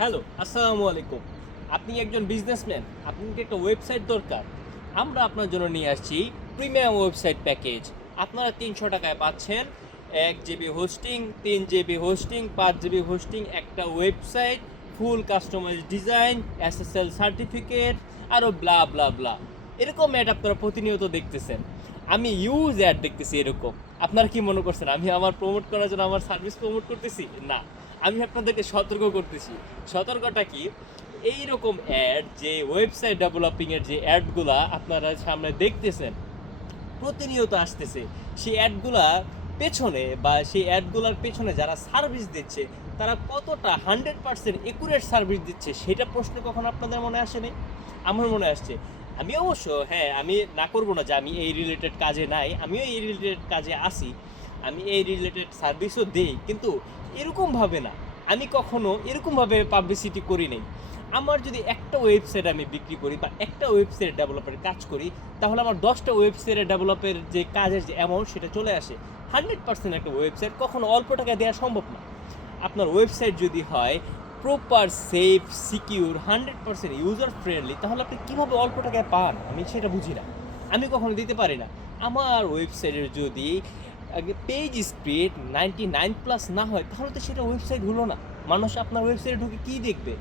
Hello, আসসালামু আলাইকুম। আপনি একজন বিজনেসম্যান, আপনাকে একটা ওয়েবসাইট দরকার। আমরা আপনার জন্য নিয়ে আসছি প্রিমিয়াম ওয়েবসাইট প্যাকেজ। আপনারা ৩০০ টাকায় পাচ্ছেন ১ GB hosting, ৩ GB hosting, ৫ GB hosting, একটা ওয়েবসাইট, ফুল কাস্টমাইজ ডিজাইন, এসএসএল সার্টিফিকেট, আরও ব্লা ব্লা ব্লা। এরকম অ্যাড আপনারা প্রতিনিয়ত দেখতেছেন। আমি ইউজ অ্যাড দেখতেছি এরকম। আপনারা কি মনে করছেন আমি আমার প্রমোট করার জন্য আমার সার্ভিস প্রমোট করতেছি? না, আমি আপনাদেরকে সতর্ক করতেছি। সতর্কটা কি, এই রকম অ্যাড যে ওয়েবসাইট ডেভেলপিংয়ের যে অ্যাডগুলা আপনারা সামনে দেখতেছেন প্রতিনিয়ত আসতেছে, সেই অ্যাডগুলা পেছনে বা সেই অ্যাডগুলার পেছনে যারা সার্ভিস দিচ্ছে তারা কতটা 100% একুরেট সার্ভিস দিচ্ছে সেটা প্রশ্ন কখনো আপনাদের মনে আসেনি? আমার মনে আসছে। আমি অবশ্য, হ্যাঁ, আমি না করবো না যে আমি এই রিলেটেড কাজে নাই, আমিও এই রিলেটেড কাজে আসি, আমি এই রিলেটেড সার্ভিসও দেই, কিন্তু এরকমভাবে না। আমি কখনো এরকমভাবে পাবলিসিটি করি নাই। আমার যদি একটা ওয়েবসাইট আমি বিক্রি করি বা একটা ওয়েবসাইট ডেভেলপের কাজ করি, তাহলে আমার 10টা ওয়েবসাইট ডেভেলপের যে কাজের যে অ্যামাউন্ট সেটা চলে আসে। 100% একটা ওয়েবসাইট কখনো অল্প টাকা দেওয়া সম্ভব না। আপনার ওয়েবসাইট যদি হয় proper, safe, secure, 100% user friendly, তাহলে আপনি কীভাবে অল্প টাকায় পান আমি সেটা বুঝি না। আমি কখনো দিতে পারি না। আমার ওয়েবসাইটের যদি পেজ স্পিড 99+ না হয়, তাহলে তো সেটা ওয়েবসাইট হলো না। মানুষ আপনার ওয়েবসাইটে ঢুকে কী দেখবে?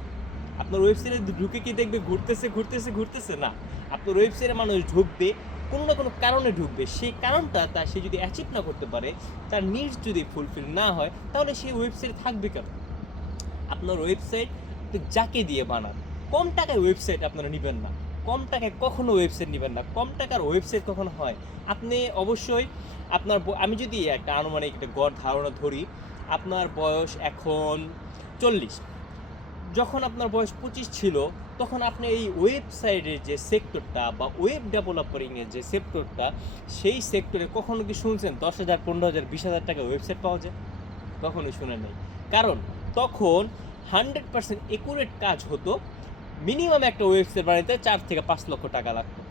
আপনার ওয়েবসাইটে ঢুকে কি দেখবে ঘুরতেছে ঘুরতেছে ঘুরতেছে? না, আপনার ওয়েবসাইটে মানুষ ঢুকবে, কোনো না কোনো কারণে ঢুকবে। সেই কারণটা সে যদি অ্যাচিভ না করতে পারে, তার নিডস যদি ফুলফিল না হয়, তাহলে সেই ওয়েবসাইটে থাকবে কেন? আপনার ওয়েবসাইট যাকে দিয়ে বানান, কম টাকায় ওয়েবসাইট আপনারা নেবেন না। কম টাকায় কখনো ওয়েবসাইট নেবেন না। কম টাকার ওয়েবসাইট কখনো হয়, আপনি অবশ্যই আপনার আমি যদি একটা আনুমানিক একটা গড় ধারণা ধরি, আপনার বয়স এখন 40, যখন আপনার বয়স 25 ছিল, তখন আপনি এই ওয়েবসাইটের যে সেক্টরটা বা ওয়েব ডেভেলপারিংয়ের যে সেক্টরটা, সেই সেক্টরে কখনো কি শুনছেন 10,000, 15,000, 20,000 টাকা ওয়েবসাইট পাওয়া যায়? কখনোই শুনেন নাই। কারণ তখন 100% একুরেট কাজ হতো। মিনিমাম একটা ওয়েবসাইট বানাইতে 4 থেকে 5 লক্ষ টাকা লাগতো।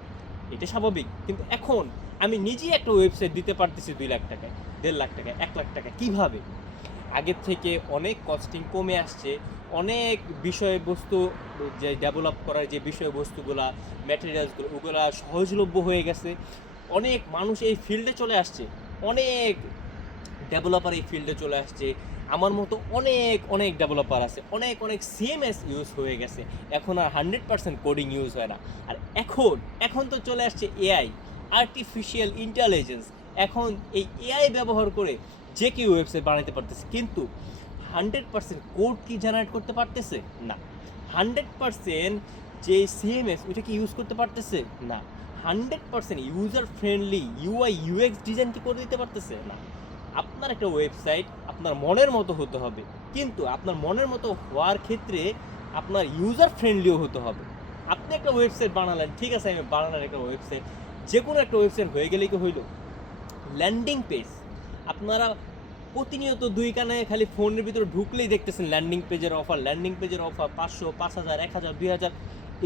এটা স্বাভাবিক। কিন্তু এখন আমি নিজেই একটা ওয়েবসাইট দিতে পারতেছি 2 লাখ টাকায়, 1.5 লাখ টাকায়, 1 লাখ টাকা। কীভাবে? আগের থেকে অনেক কস্টিং কমে আসছে, অনেক বিষয়বস্তু, যে ডেভেলপ করার যে বিষয়বস্তুগুলা, ম্যাটেরিয়ালসগুলো, ওগুলা সহজলভ্য হয়ে গেছে। অনেক মানুষ এই ফিল্ডে চলে আসছে, অনেক ডেভেলপার এই ফিল্ডে চলে আসছে। আমার মতো অনেক অনেক ডেভেলপার আছে, অনেক অনেক সিএমএস ইউজ হয়ে গেছে। এখন আর 100% কোডিং ইউজ হয় না। আর এখন তো চলে আসছে এআই, আর্টিফিশিয়াল ইন্টেলিজেন্স। এখন এই এআই ব্যবহার করে যে কেউ ওয়েবসাইট বানাতে পারতেছে, কিন্তু 100% কোড কি জেনারেট করতে পারতেছে? না। 100% যে সিএমএস ওইটা কি ইউজ করতে পারতেছে? না। 100% user friendly UI UX design কি করে দিতে পারতেছে? না। আপনার একটা ওয়েবসাইট আপনার মনের মতো হতে হবে, কিন্তু আপনার মনের মতো হওয়ার ক্ষেত্রে আপনার ইউজার ফ্রেন্ডলিও হতে হবে। আপনি একটা ওয়েবসাইট বানালেন, ঠিক আছে, আমি বানালেন একটা ওয়েবসাইট, যে কোনো একটা ওয়েবসাইট হয়ে গেলেই কি হইল? ল্যান্ডিং পেজ আপনারা প্রতিনিয়ত 2 কানে খালি ফোনের ভিতরে ঢুকলেই দেখতেছেন ল্যান্ডিং পেজের অফার, ল্যান্ডিং পেজের অফার, 500, 5,000, 1,000, 2,000।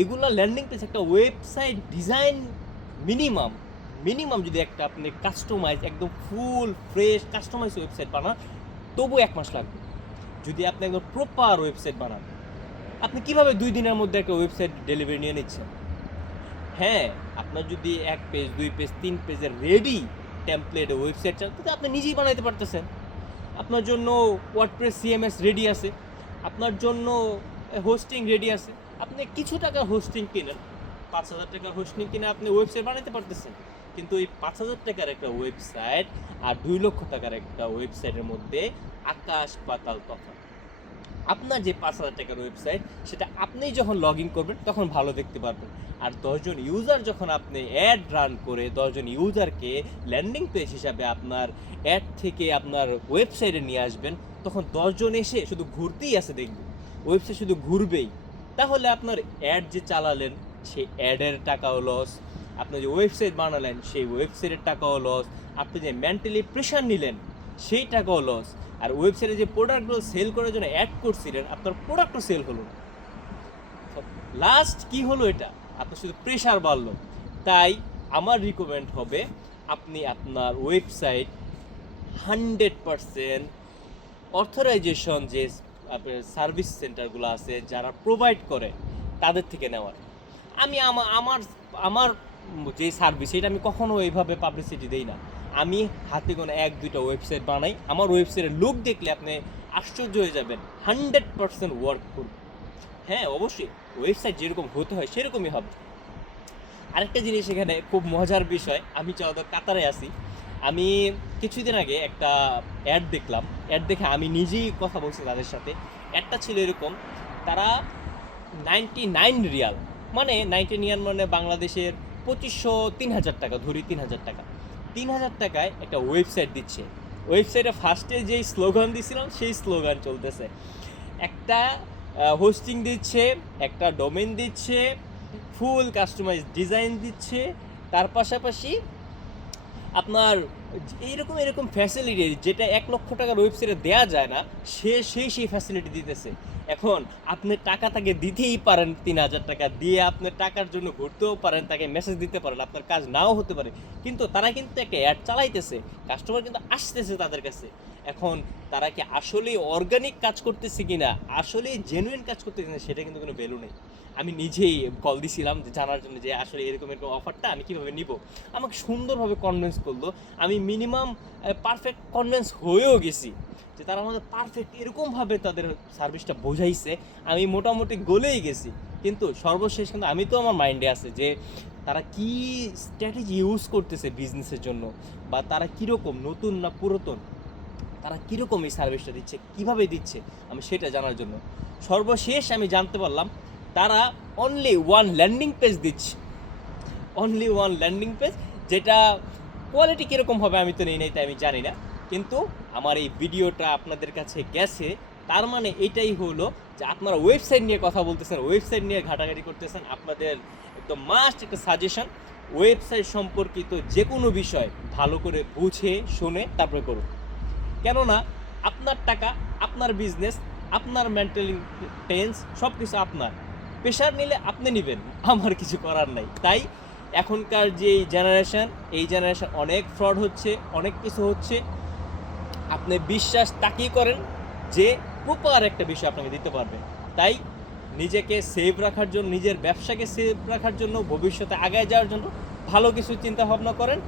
এগুলো ল্যান্ডিং পেজ, একটা ওয়েবসাইট ডিজাইন মিনিমাম মিনিমাম যদি একটা আপনি কাস্টমাইজ, একদম ফুল ফ্রেশ কাস্টমাইজ ওয়েবসাইট বানান, তবু 1 মাস লাগবে। যদি আপনি একদম প্রপার ওয়েবসাইট বানান, আপনি কিভাবে 2 দিনের মধ্যে একটা ওয়েবসাইট ডেলিভারি নিয়ে নিচ্ছেন? হ্যাঁ, আপনার যদি 1 পেজ, 2 পেজ, 3 পেজের রেডি টেমপ্লেট ওয়েবসাইট চান, তাহলে আপনি নিজেই বানাইতে পারতেছেন। আপনার জন্য ওয়ার্ডপ্রেস সিএমএস রেডি আছে, আপনার জন্য হোস্টিং রেডি আছে। আপনি কিছু টাকা হোস্টিং কিনেন, 5,000 টাকার হোস্টিং কিনে আপনি ওয়েবসাইট বানাতে পারতেছেন। কিন্তু এই 5,000 টাকার একটা ওয়েবসাইট আর 2 লক্ষ টাকার একটা ওয়েবসাইটের মধ্যে আকাশ পাতাল তফাৎ। আপনার যে 5,000 টাকার ওয়েবসাইট, সেটা আপনিই যখন লগ ইন করবেন তখন ভালো দেখতে পারবেন। আর 10 জন ইউজার যখন আপনি অ্যাড রান করে 10 জন ইউজারকে ল্যান্ডিং পেজ হিসাবে আপনার অ্যাড থেকে আপনার ওয়েবসাইটে নিয়ে আসবেন, তখন 10 জন এসে শুধু ঘুরতেই আছে দেখবেন, ওয়েবসাইট শুধু ঘুরবেই। তাহলে আপনার অ্যাড যে চালালেন সেই অ্যাডের টাকাও লস, আপনি যে ওয়েবসাইট বানালেন সেই ওয়েবসাইটের টাকাও লস, আপনি যে মেন্টালি প্রেশার নিলেন সেই টাকাও লস। আর ওয়েবসাইটে যে প্রোডাক্টগুলো সেল করার জন্য অ্যাড করছিলেন, আপনার প্রোডাক্টও সেল হলো না। লাস্ট কি হলো? এটা আপনার শুধু প্রেশার বাড়লো। তাই আমার রিকমেন্ড হবে আপনি আপনার ওয়েবসাইট 100% অথরাইজেশন যে আপনার সার্ভিস সেন্টারগুলো আছে যারা প্রোভাইড করে তাদের থেকে নেওয়ার। আমি আমার আমার যে সার্ভিস এটা আমি কখনো এইভাবে পাবলিসিটি দেই না। আমি হাতে গোনা 1-2টা ওয়েবসাইট বানাই। আমার ওয়েবসাইটের লুক দেখলে আপনি আশ্চর্য হয়ে যাবেন, 100% ওয়ার্ক করবে। হ্যাঁ, অবশ্যই ওয়েবসাইট যেরকম হতে হয় সেরকমই হবে। আরেকটা জিনিস এখানে খুব মজার বিষয়, আমি চলো কাতারে আছি। আমি কিছুদিন আগে একটা অ্যাড দেখলাম। অ্যাড দেখে আমি নিজেই কথা বলছি তাদের সাথে। অ্যাডটা ছিল এরকম, তারা 99 রিয়াল, মানে 99 মানে বাংলাদেশের 2500 3,000 টাকা, ধরি 3,000 টাকা, 3,000 টাকায় একটা ওয়েবসাইট দিচ্ছে। ওয়েবসাইটে ফার্স্টে যেই স্লোগান দিয়েছিলাম সেই স্লোগান চলতেছে। একটা হোস্টিং দিচ্ছে, একটা ডোমেন দিচ্ছে, ফুল কাস্টমাইজ ডিজাইন দিচ্ছে, তার পাশাপাশি আপনার এইরকম এরকম ফ্যাসিলিটি যেটা 1 লক্ষ টাকার ওয়েবসাইটে দেওয়া যায় না, সেই ফ্যাসিলিটি দিতেছে। এখন আপনি টাকা তাকে দিতেই পারেন, 3,000 টাকা দিয়ে আপনি টাকার জন্য ঘুরতেও পারেন, তাকে মেসেজ দিতে পারেন, আপনার কাজ নাও হতে পারে, কিন্তু তারা কিন্তু একটা অ্যাড চালাইতেছে, কাস্টমার কিন্তু আসতেছে তাদের কাছে। এখন তারা কি আসলে অর্গানিক কাজ করতেছে কিনা, আসলে জেনুইন কাজ করতেছে কিনা, সেটা কিন্তু কোনো ভ্যালু নেই। আমি নিজেই কল দিছিলাম যে জানার জন্য যে আসলে এরকম এরকম অফারটা আমি কীভাবে নিব। আমাকে সুন্দরভাবে কনভিন্স করলো। আমি মিনিমাম পারফেক্ট কনভিন্স হয়েও গেছি যে তারা আমাদের পারফেক্ট এরকমভাবে তাদের সার্ভিসটা বোঝাইছে, আমি মোটামুটি গলেই গেছি। কিন্তু সর্বশেষ কিন্তু আমি তো আমার মাইন্ডে আছে যে তারা কি স্ট্র্যাটেজি ইউজ করতেছে বিজনেসের জন্য, বা তারা কীরকম, নতুন না পুরাতন, তারা কীরকম এই সার্ভিসটা দিচ্ছে, কিভাবে দিচ্ছে, আমি সেটা জানার জন্য সর্বশেষ আমি জানতে পারলাম তারা অনলি ওয়ান ল্যান্ডিং পেজ দিচ্ছে। অনলি ওয়ান ল্যান্ডিং পেজ, যেটা কোয়ালিটি কীরকম হবে আমি তো নেই তাই আমি জানি না, কিন্তু আমার এই ভিডিওটা আপনাদের কাছে গেছে, তার মানে এটাই হলো যে আপনারা ওয়েবসাইট নিয়ে কথা বলতেছেন, ওয়েবসাইট নিয়ে ঘাটাঘাটি করতেছেন, আপনাদের একদম মাস্ট একটা সাজেশন, ওয়েবসাইট সম্পর্কিত যে কোনো বিষয় ভালো করে বুঝে শুনে তারপরে করুন। কেননা আপনার টাকা, আপনার বিজনেস, আপনার মেন্টাল টেন্স সব কিছু আপনার, প্রেশার নিলে আপনি নেবেন, আমার কিছু করার নাই। তাই এখনকার যে এই জেনারেশন অনেক ফ্রড হচ্ছে, অনেক কিছু হচ্ছে। আপনি বিশ্বাস তাকিয়ে করেন যে প্রপার একটা বিষয় আপনাকে দিতে পারবে। তাই নিজেকে সেভ রাখার জন্য, নিজের ব্যবসাকে সেভ রাখার জন্য, ভবিষ্যতে আগায় যাওয়ার জন্য ভালো কিছু চিন্তা ভাবনা করেন,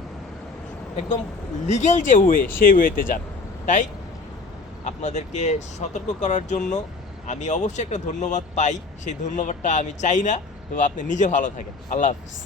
একদম লিগ্যাল যে ওয়ে সেই ওয়েতে যান। তাই আপনাদেরকে সতর্ক করার জন্য আমি অবশ্যই একটা ধন্যবাদ পাই, সেই ধন্যবাদটা আমি চাই না, তো আপনি নিজে ভালো থাকেন। আল্লাহ হাফিজ।